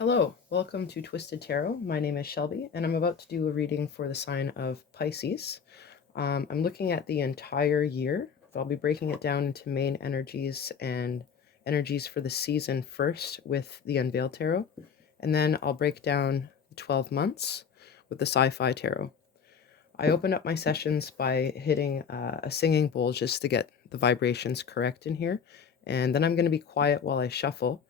Hello, welcome to Twisted Tarot. My name is Shelby, and I'm about to do a reading for the sign of Pisces. I'm looking at the entire year. I'll be breaking it down into main energies and energies for the season first with the Unveiled Tarot, and then I'll break down the 12 months with the Sci-Fi Tarot. I opened up my sessions by hitting a singing bowl just to get the vibrations correct in here, and then I'm going to be quiet while I shuffle.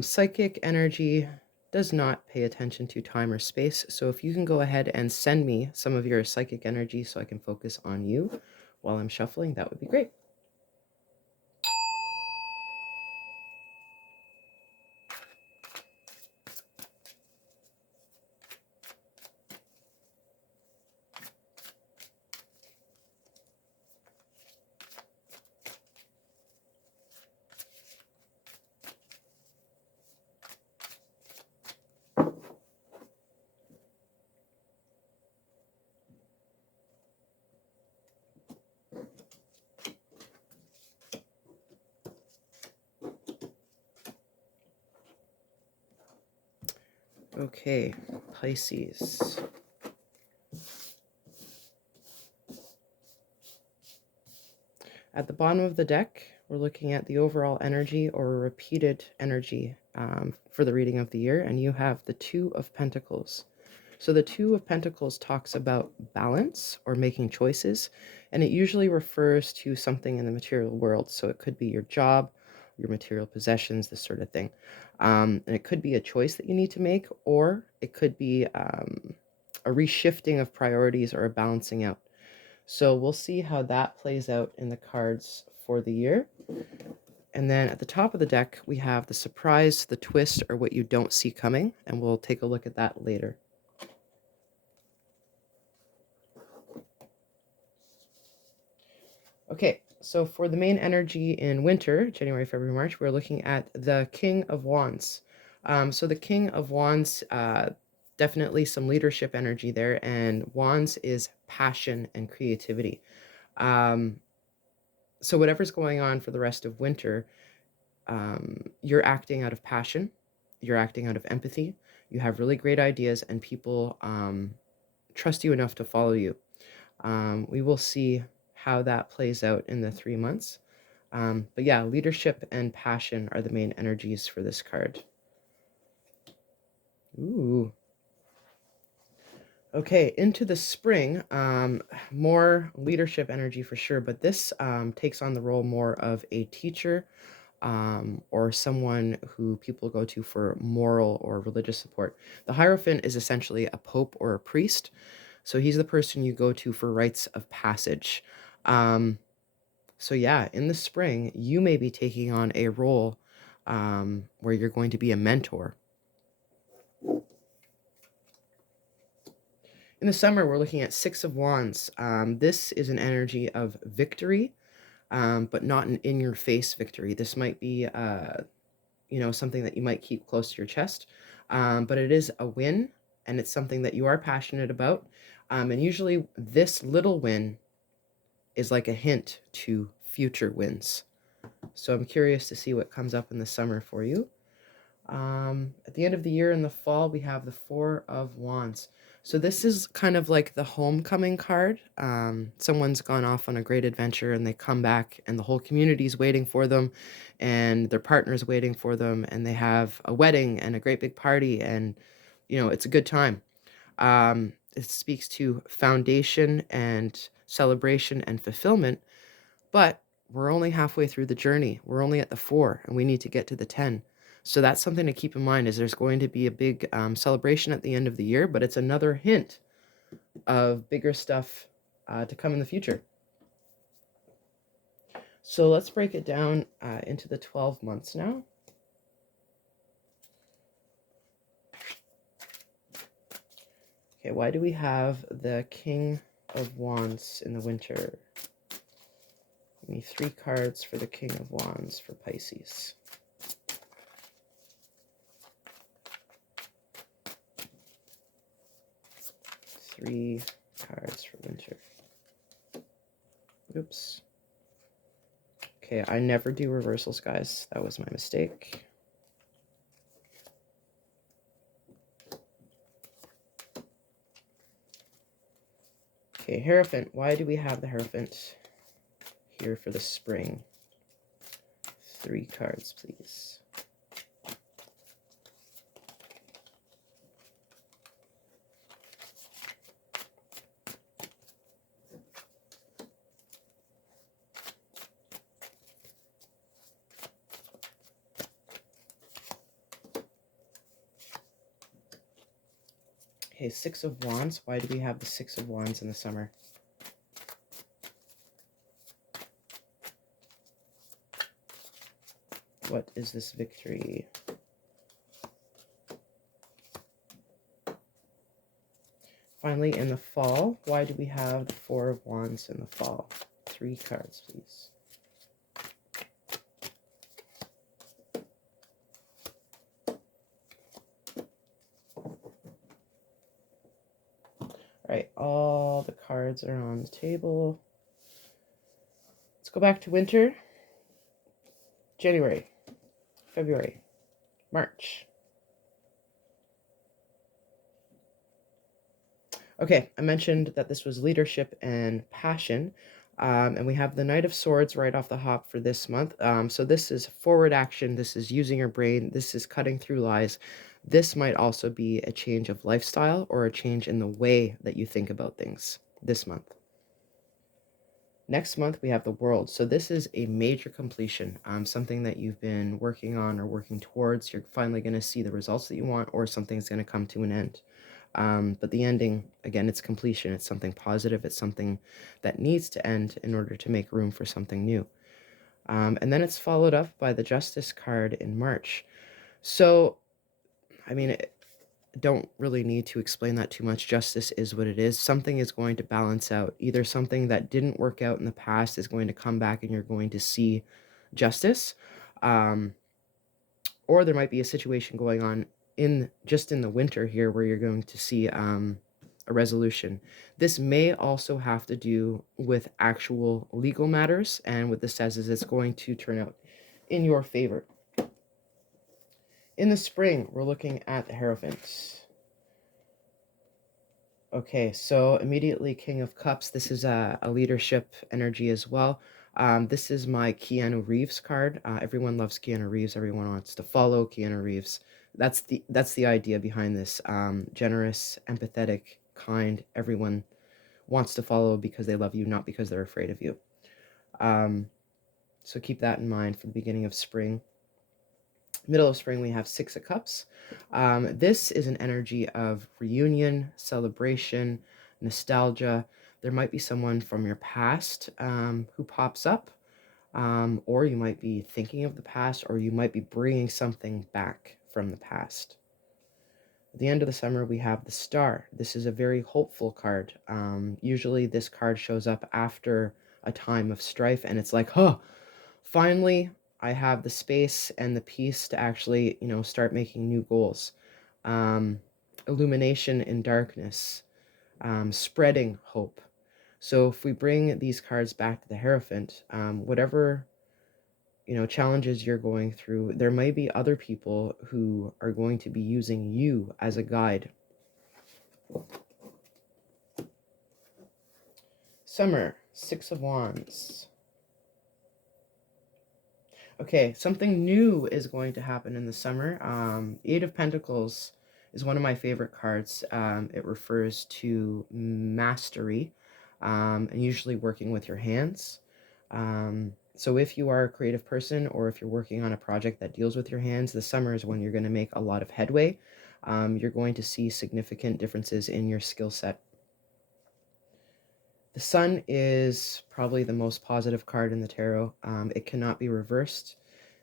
Psychic energy does not pay attention to time or space, so if you can go ahead and send me some of your psychic energy so I can focus on you while I'm shuffling, that would be great. Okay, Pisces. At the bottom of the deck, we're looking at the overall energy or repeated energy for the reading of the year, and you have the Two of Pentacles. So the Two of Pentacles talks about balance or making choices, and it usually refers to something in the material world. So it could be your job, your material possessions, this sort of thing. And it could be a choice that you need to make, or it could be a reshifting of priorities or a balancing out. So we'll see how that plays out in the cards for the year. And then at the top of the deck, we have the surprise, the twist, or what you don't see coming, and we'll take a look at that later. Okay, so for the main energy in winter, January, February, March, we're looking at the King of Wands. So the King of Wands, definitely some leadership energy there, and Wands is passion and creativity. So whatever's going on for the rest of winter, you're acting out of passion, you're acting out of empathy, you have really great ideas, and people trust you enough to follow you. We will see how that plays out in the 3 months. But yeah, leadership and passion are the main energies for this card. Ooh. Okay, into the spring, more leadership energy for sure, but this takes on the role more of a teacher or someone who people go to for moral or religious support. The Hierophant is essentially a pope or a priest, so he's the person you go to for rites of passage. So yeah, in the spring, you may be taking on a role where you're going to be a mentor. In the summer, we're looking at Six of Wands. This is an energy of victory, but not an in-your-face victory. This might be, something that you might keep close to your chest, but it is a win, and it's something that you are passionate about. And usually, this little win is like a hint to future wins. So I'm curious to see what comes up in the summer for you. At the end of the year in the fall, we have the Four of Wands. So this is kind of like the homecoming card. Someone's gone off on a great adventure and they come back and the whole community's waiting for them and their partner's waiting for them and they have a wedding and a great big party and, it's a good time. It speaks to foundation and celebration and fulfillment, but we're only halfway through the journey. We're only at the 4 and we need to get to the 10. So that's something to keep in mind is there's going to be a big celebration at the end of the year, but it's another hint of bigger stuff to come in the future. So let's break it down into the 12 months now. Okay, why do we have the King of Wands in the winter? Give me 3 cards for the King of Wands for Pisces. 3 cards for winter. Oops. Okay, I never do reversals, guys. That was my mistake. Okay, Hierophant. Why do we have the Hierophant here for the spring? 3 cards, please. Okay, 6 of Wands. Why do we have the 6 of Wands in the summer? What is this victory? Finally, in the fall, why do we have the 4 of Wands in the fall? 3 cards, please. All right, all the cards are on the table. Let's go back to winter. January, February, March. Okay, I mentioned that this was leadership and passion. And we have the Knight of Swords right off the hop for this month. So this is forward action. This is using your brain. This is cutting through lies. This might also be a change of lifestyle or a change in the way that you think about things this month. Next month, we have the World. So this is a major completion, something that you've been working on or working towards. You're finally going to see the results that you want, or something's going to come to an end. But the ending, again, it's completion. It's something positive. It's something that needs to end in order to make room for something new. And then it's followed up by the Justice card in March. So, I mean, don't really need to explain that too much. Justice is what it is. Something is going to balance out. Either something that didn't work out in the past is going to come back and you're going to see justice. Or there might be a situation going on in the winter here where you're going to see a resolution. This may also have to do with actual legal matters, and what this says is it's going to turn out in your favor. In the spring, we're looking at the Hierophant. Okay, so immediately King of Cups. This is a leadership energy as well. This is my Keanu Reeves card. Everyone loves Keanu Reeves. Everyone wants to follow Keanu Reeves. That's the idea behind this. Generous, empathetic, kind. Everyone wants to follow because they love you, not because they're afraid of you. So keep that in mind for the beginning of spring. Middle of spring, we have 6 of Cups. This is an energy of reunion, celebration, nostalgia. There might be someone from your past who pops up, or you might be thinking of the past, or you might be bringing something back from the past. At the end of the summer, we have the Star. This is a very hopeful card. Usually this card shows up after a time of strife, and it's like, huh, finally, I have the space and the peace to actually, start making new goals. Illumination in darkness, spreading hope. So if we bring these cards back to the Hierophant, whatever, challenges you're going through, there may be other people who are going to be using you as a guide. Summer, 6 of Wands. Okay, something new is going to happen in the summer. 8 of Pentacles is one of my favorite cards. It refers to mastery, and usually working with your hands. So if you are a creative person, or if you're working on a project that deals with your hands, the summer is when you're going to make a lot of headway. You're going to see significant differences in your skill set. The Sun is probably the most positive card in the tarot. It cannot be reversed.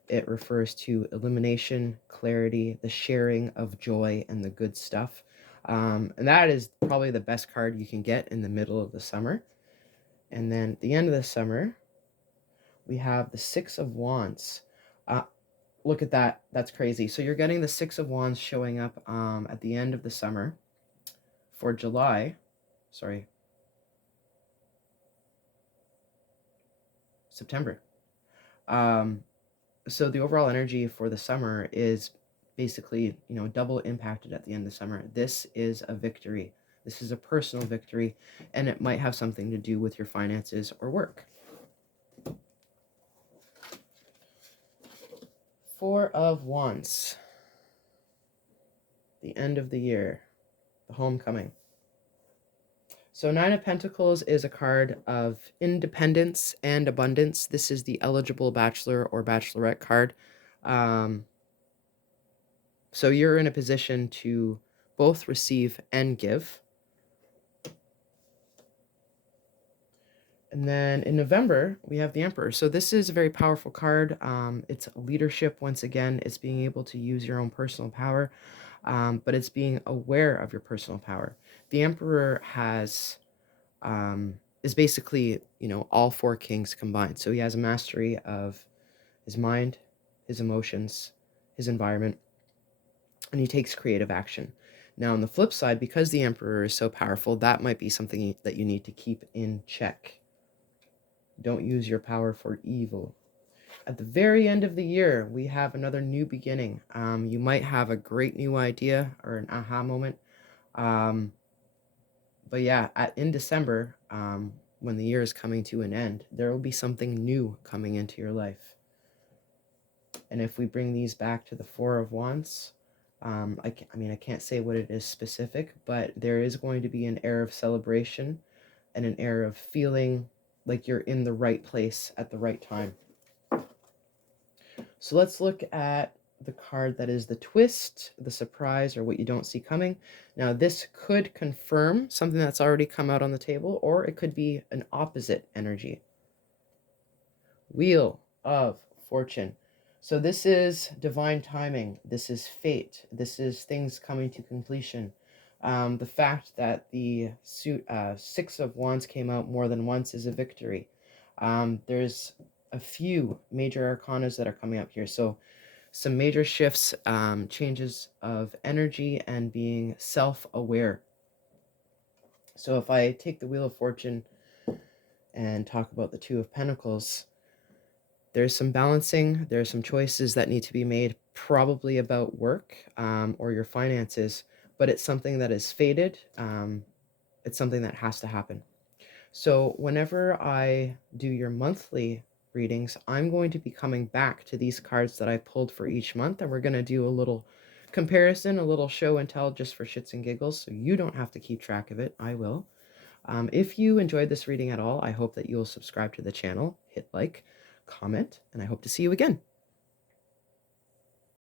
It refers to illumination, clarity, the sharing of joy, and the good stuff. And that is probably the best card you can get in the middle of the summer. And then at the end of the summer, we have the 6 of Wands. Look at that. That's crazy. So you're getting the 6 of Wands showing up at the end of the summer for July. Sorry. September. So the overall energy for the summer is basically, double impacted at the end of the summer. This is a victory. This is a personal victory, and it might have something to do with your finances or work. Four of Wands. The end of the year. The homecoming. So Nine of Pentacles is a card of independence and abundance. This is the eligible bachelor or bachelorette card. So you're in a position to both receive and give. And then in November, we have the Emperor. So this is a very powerful card. It's leadership once again. It's being able to use your own personal power, but it's being aware of your personal power. The Emperor is basically, all four kings combined. So he has a mastery of his mind, his emotions, his environment, and he takes creative action. Now, on the flip side, because the Emperor is so powerful, that might be something that you need to keep in check. Don't use your power for evil. At the very end of the year, we have another new beginning. You might have a great new idea or an aha moment. But yeah, in December, when the year is coming to an end, there will be something new coming into your life. And if we bring these back to the Four of Wands, I can't say what it is specific, but there is going to be an air of celebration and an air of feeling like you're in the right place at the right time. So let's look at the card that is the twist, the surprise, or what you don't see coming. Now, this could confirm something that's already come out on the table, or it could be an opposite energy. Wheel of Fortune. So this is divine timing. This is fate. This is things coming to completion. The fact that the Six of Wands came out more than once is a victory. There's a few major arcanas that are coming up here. So some major shifts, changes of energy, and being self-aware. So if I take the Wheel of Fortune and talk about the Two of Pentacles, there's some balancing, there's some choices that need to be made, probably about work or your finances, but it's something that is fated. It's something that has to happen. So whenever I do your monthly readings, I'm going to be coming back to these cards that I pulled for each month, and we're going to do a little comparison, a little show and tell just for shits and giggles, so you don't have to keep track of it. I will. If you enjoyed this reading at all, I hope that you'll subscribe to the channel, hit like, comment, and I hope to see you again.